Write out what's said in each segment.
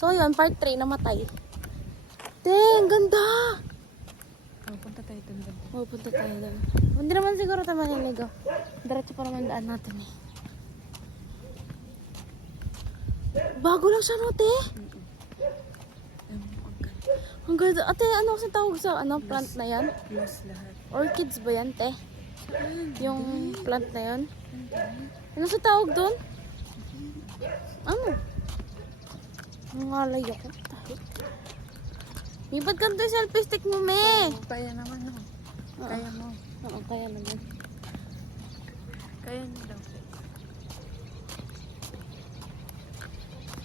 So, yun, part 3, namatay. Te, ang ganda! Punta tayo dun. Punta tayo doon. Hindi naman siguro tayo maniligaw. Diretso pa naman daan natin eh. Bago lang siya, no, te? Ang ganda. Ate, ano kasi tawag sa plant na yan? Plus lahat. Orchids ba yan, te? Yung plant na yan? Ano sa tawag doon? Ano? Nangalay ako. May ba't ganito yung selfie stick mo, me? Kaya naman, no? Kaya mo. Oo, kaya naman. Kaya niyo daw.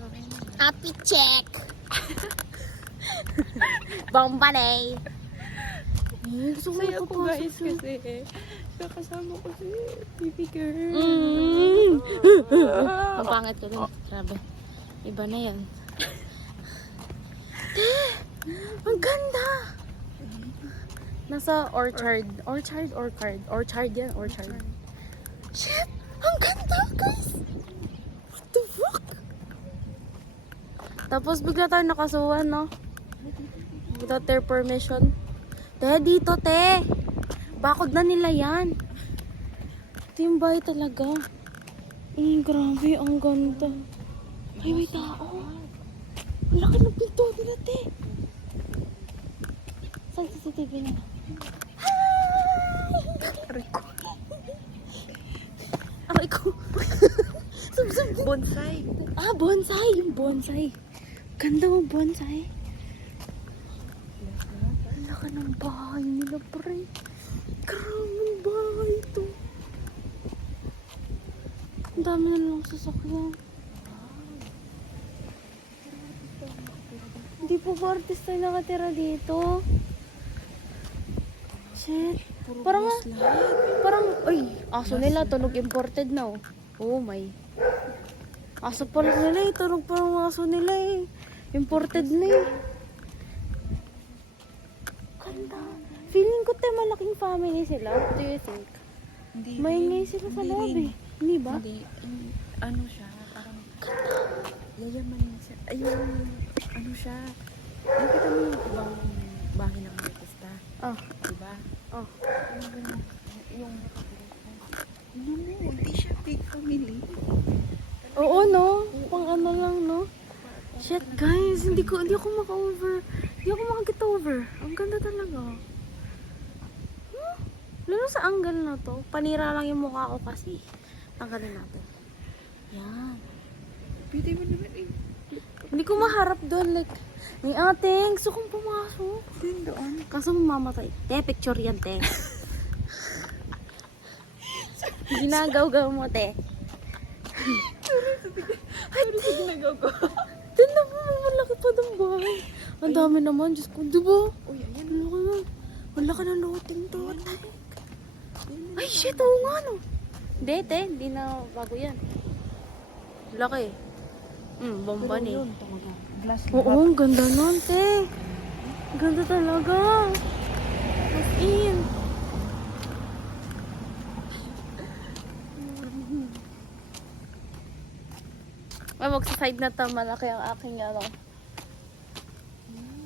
Okay na. Happy check! Bomba na eh. Gusto ko Saya ko ipapasok guys yun. kasi kasama ko si baby girl. Ang pangit ko din. Grabe. Iba na yan. Ang ganda! Nasa orchard. Orchard yan, orchard. Shit! Ang ganda, guys! What the fuck? Tapos bigla tayo nakasuhan, no? Without their permission. Te, dito, te! Bakod na nila yan. Ito yung bahay talaga. Grabe, ang ganda. Ay, may tao. Ang laki ng pinto nila, te. Saan CCTV nila? Aray ko. Aray ko. Bonsai. Ah, bonsai. Yung bonsai. Ganda mo, bonsai. Ang laki ng bahay nila, pre. Karaming bahay ito. Ang dami na lang sasakyan. Hindi po ba artista yung nakatira dito? Shit. Parang, ay, aso nila, tunog imported na, oh. Oh my. Aso pala nila eh, tunog pa ng aso nila eh. Imported na eh. Ganda. Feeling ko tayo malaking family sila. What do you think? Hindi. Maingay sila sa loob eh. Hindi ba? Hindi. Ano siya? Parang yayamanin siya. Ayun. Ano siya? Nakita mo yung ibang bahay ng artista? Oh. Diba? Oh. Yung no, hindi siya big family. Oo, no? Pang ano lang, no? Shit, guys. Hindi ako maka-over. Hindi ako maka-get over. Ang ganda talaga. Lalo sa angle na to. Panira lang yung mukha ko kasi. Tanggalin natin. Yan. Pwede mo naman eh. Hindi ko maharap doon. Like, may ating. Gusto kong pumasok. Din doon. Kaso mamamatay. Te, picture yan, te. Ginagaw-gaw mo, te. Ay, te. Ginagaw ko. Tignan mo, malaki pa ng bahay. Ang dami naman, Diyos ko. Diba? Uy, ayan. Ang laki na. Ang laki na loading to. Ay, shit. Oo nga, no. Hindi, te. Hindi na bago yan. Laki. Bomba ni. Yun, talaga. Glass Oo, ang ganda nun, te. Ganda talaga. As in. Ay, magsa-side na to. Malaki ang aking ano.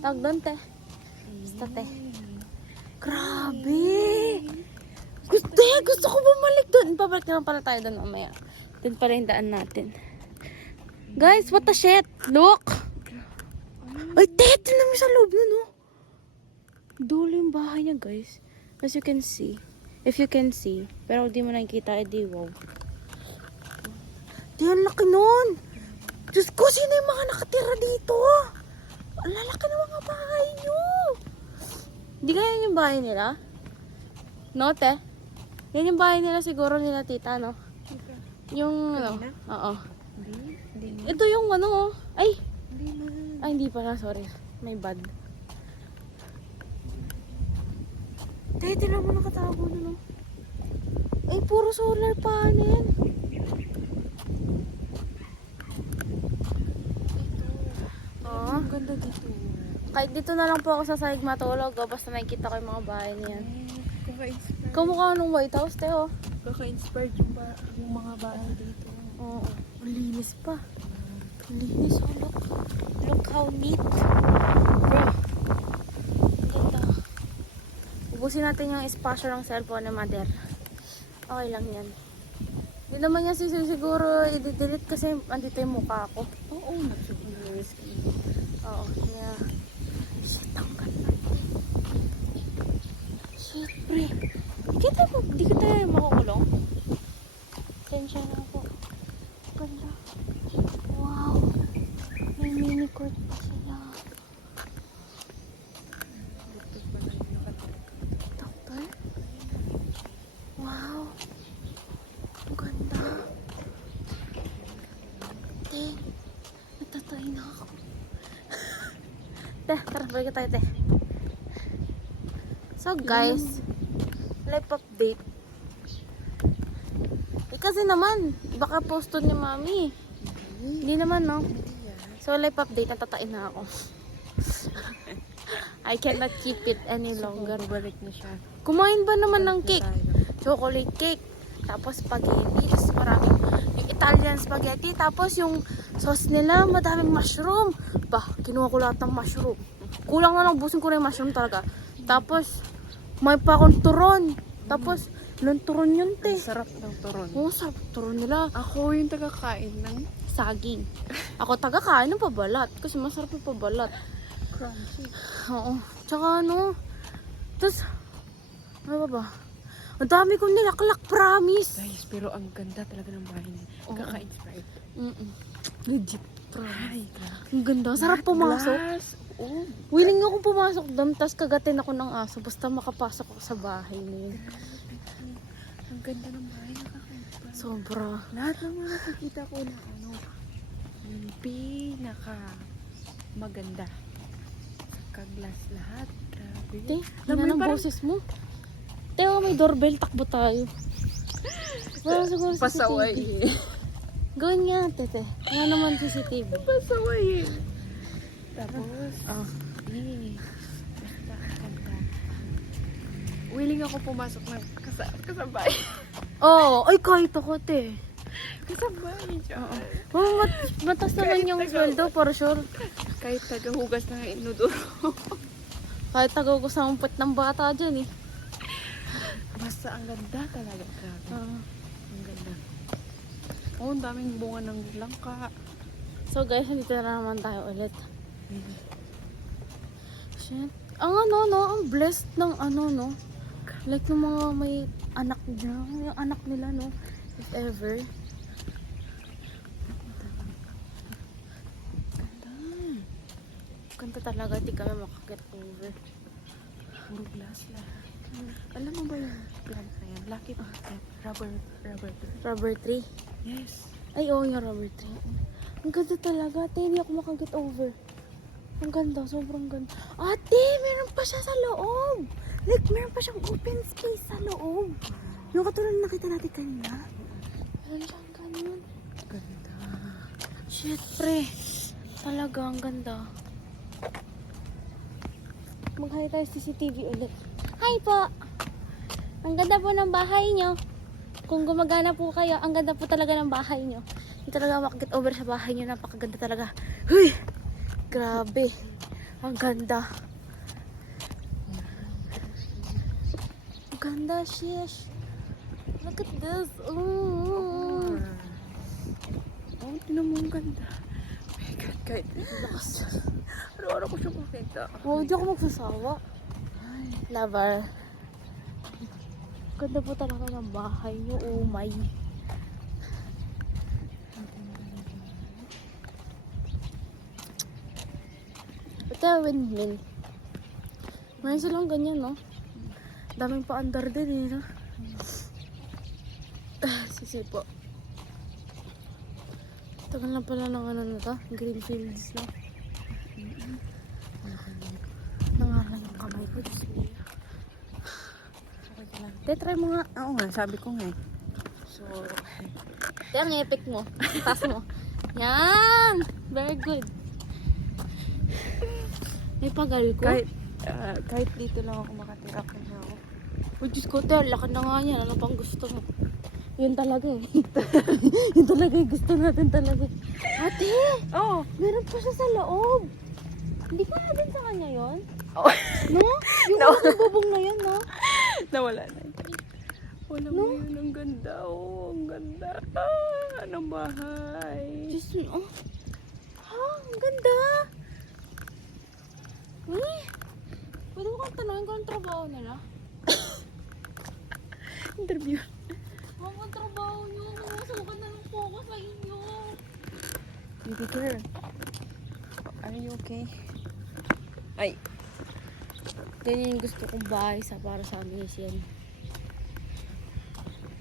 Tag doon, te. Basta, te. Grabe. Gusto ko bumalik doon. Pabalik naman pala tayo doon mamaya. Doon pala yung daan natin. Guys, what the shit? Look! Ay, te! Tignan mo sa loob na, no? Dulo yung bahay niya, guys. As you can see. If you can see. Pero di mo nakikita, edi wow. Di, ang laki nun! Diyos ko, sino yung mga nakatira dito? Ang lalaki ng mga bahay nyo! Di kaya yung bahay nila? No, te? Yan yung bahay nila siguro nila tita, no? Yung, ano? Oo. Hindi. Ito yung ano, oh. Ay! Hindi na. Ay, hindi pala. Sorry. May bad. Tay, tinan mo nakatago na, no? Ay, puro solar panel. Oh. Ang ganda dito. Kahit dito na lang po ako sa side matulog, oh, basta nakikita ko yung mga bahay niyan. Kaka-inspired. Kamukha nung White House, te, oh. Kaka-inspired yung mga bahay dito. Oo. Ang linis pa. Ang linis, oh, look. Look. how neat. Bro. Ang ganda. Ubusin natin yung espasyo ng cellphone ni Mother. Okay lang yan. Hindi naman niya siguro i-delete kasi andito yung mukha ko. Oo, nagsubulis. Oo, yeah. Shit, ang ganda. Shit, pre. Di kita makukulong. Tensya na ako. Ganda. Wow. May mini court pa sila. Doctor? Wow. Ang ganda. Te, natatay na ako. Te, tara, balik tayo, te. So guys, life update. Kasi naman, baka posto ni mami. Hindi naman, no? So life update, natatain na ako. I cannot keep it any longer. Balik na siya. Kumain ba naman ng cake? Chocolate cake. Tapos spaghetti. Tapos maraming yung Italian spaghetti. Tapos yung sauce nila, madaming mushroom. Bah, kinuha ko lahat ng mushroom. Kulang na lang, busin ko na yung mushroom talaga. Tapos, may pa akong turon. Tapos, ilang turon yun, te. Sarap ng turon. Oo, sarap turon nila. Ako yung tagakain ng Saging. Ako taga-kain ng pabalat. Kasi masarap yung pabalat. crunchy. Oo. Tsaka ano. Tapos, ano ba? Ang dami kong nilaklak, promise. Guys, pero ang ganda talaga ng bahay niya. Oo. Kaka-inspired. Legit, Ay, promise. grabe. Ang ganda. Sarap pumasok. Glass. Oh, Willing akong pumasok doon, tapos kagatin ako ng aso. Basta makapasok ako sa bahay na yun. ang ganda ng bahay. Nakaka-inspired. Sobra. Lahat ng mga nakikita ko na ano, yung pinaka maganda. Kaglas lahat. Grabe. Te, Alam ano mo, ng parang boses mo? Te, oh, may doorbell. Takbo tayo. Wala siguro pasaway. CCTV. Gawin nga, tete. Wala naman CCTV. Pasaway. Tapos, Ah. basta ganda. Willing ako pumasok ng kasabay. Oo, ay kahit ako, te. Kasabay siya. Oh, matas naman yung sweldo, for sure. Kahit tagahugas na ng inuduro. Kahit tagaw ko sa umpet ng bata dyan eh. Basta ang ganda talaga. Grabe. Ah. Ang ganda. Oh, ang daming bunga ng langka. So guys, nandito na naman tayo ulit. Shit. Ang ano, no? Ang blessed ng ano, no? Like yung mga may anak nila. Yung anak nila, no? If ever. Ganda talaga, di kami makaget over. Puro glass lahat. Alam mo ba yung plant na yan? Lucky rubber tree. Rubber tree. Yes. Ay, oo, yung rubber tree. Ang ganda talaga. Ate, hindi ako makaget over. Ang ganda, sobrang ganda. Ate, meron pa siya sa loob. Like, meron pa siyang open space sa loob. Yung katulad na nakita natin kanina. Meron siyang ganyan. Ganda. Shit, pre. Talaga, ang ganda. Mag-hi tayo sa CCTV ulit. Hi po! Ang ganda po ng bahay nyo. Kung gumagana po kayo, ang ganda po talaga ng bahay nyo. Hindi talaga makakit over sa bahay nyo. Napakaganda talaga. Huy! Grabe. Ang ganda. Ang ganda, shish. Look at this. Oh, tinan mo ang ganda. Oh my God, kahit Lakas. araw-araw ko siya makita. Oh, hindi ako magsasawa. Lover. Ganda po talaga ng bahay nyo. Oh my. Ito, windmill. Ngayon silang ganyan, no? Daming pa-andar din, eh, no? Sisipo. Tagal na pala ng ano na to. Green fields na. Nangalan yung kamay ko. Diyos ko. Try mo nga. Oo nga, sabi ko nga eh. So, Kaya ang epic mo. Taas mo. Yan! Very good. May pagal ko. kahit dito lang ako makatira pa na ako. Oh, Diyos ko, te, laki na nga yan. Ano pang gusto mo? Yun talaga eh. Yun talaga yung gusto natin talaga. Ate! Oh, Meron pa siya sa loob. Hindi pa din sa kanya yun? Oh. No? Yung malaking bubong na yun, no? Nawala na. Wala mo No? yun. Ang ganda. Oh, ang ganda. Ah, anong bahay. Diyos mo. Oh. Ha? Ang ganda. Uy. Pwede mo kang tanongin kung anong trabaho nila? Interview. Ang trabaho nyo. Masukan na lang po ako sa inyo. Baby girl. Are you okay? Ay. Ganyan yung gusto kong bahay sa para sa amin yan.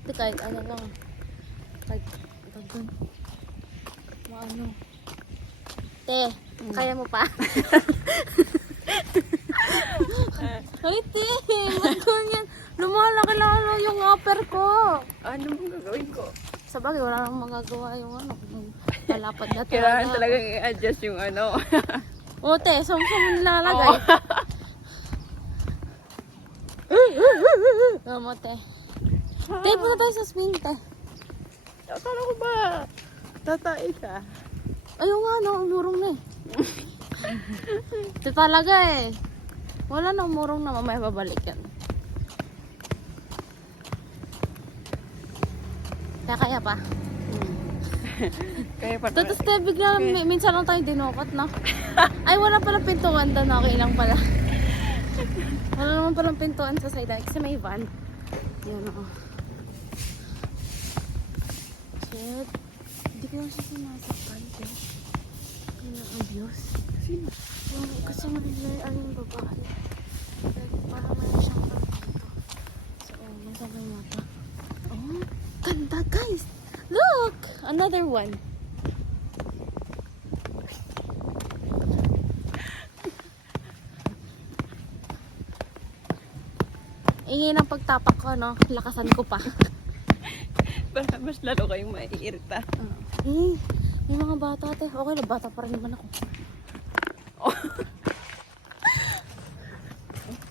Ito kahit ano lang. Kahit doon. Ano. Te, kaya mo pa? Ay, te. Ba't ganyan? Lumalaki-lalo yung upper ko. Ano mong gagawin ko? Sa bagay, wala namang magagawa yung ano. Palapad na Kailangan talaga. talagang i-adjust yung ano. O, te, saan mo nilalagay? Tama, te. Te, punta tayo sa swing, te. Akala ko ba tatai ka? Ayaw nga, no. Umurong na eh. Ito talaga eh. Wala na, umurong na. Mamaya babalik yan. Kaya pa. Kaya pa Tapos te, bigla, minsan lang tayo dinukat, no? Ay, wala palang pintuan doon. Okay lang pala. Wala naman palang pintuan sa side. Kasi may van. Yun, o. Shit. Hindi ko lang siya sinasaktan, te. Kaya abuse. Sino? Kasi ano yung babae. Para may siyang pag dito. So, masabay mata. Oh, ganda guys! Look! Another one. Ingay ng pagtapak ko, no? Lakasan ko pa. Para mas lalo kayong maiirita. Eh, may mga bata, te. Okay na, bata pa rin naman ako. Oh.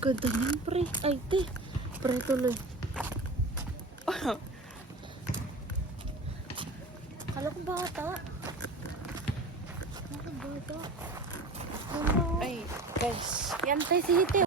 Ganda niyan, pre. Ay, te. Pre, tuloy. Kala ko bata. Kala ko bata. Ano? Ay, guys. Yan, te. Sige, te.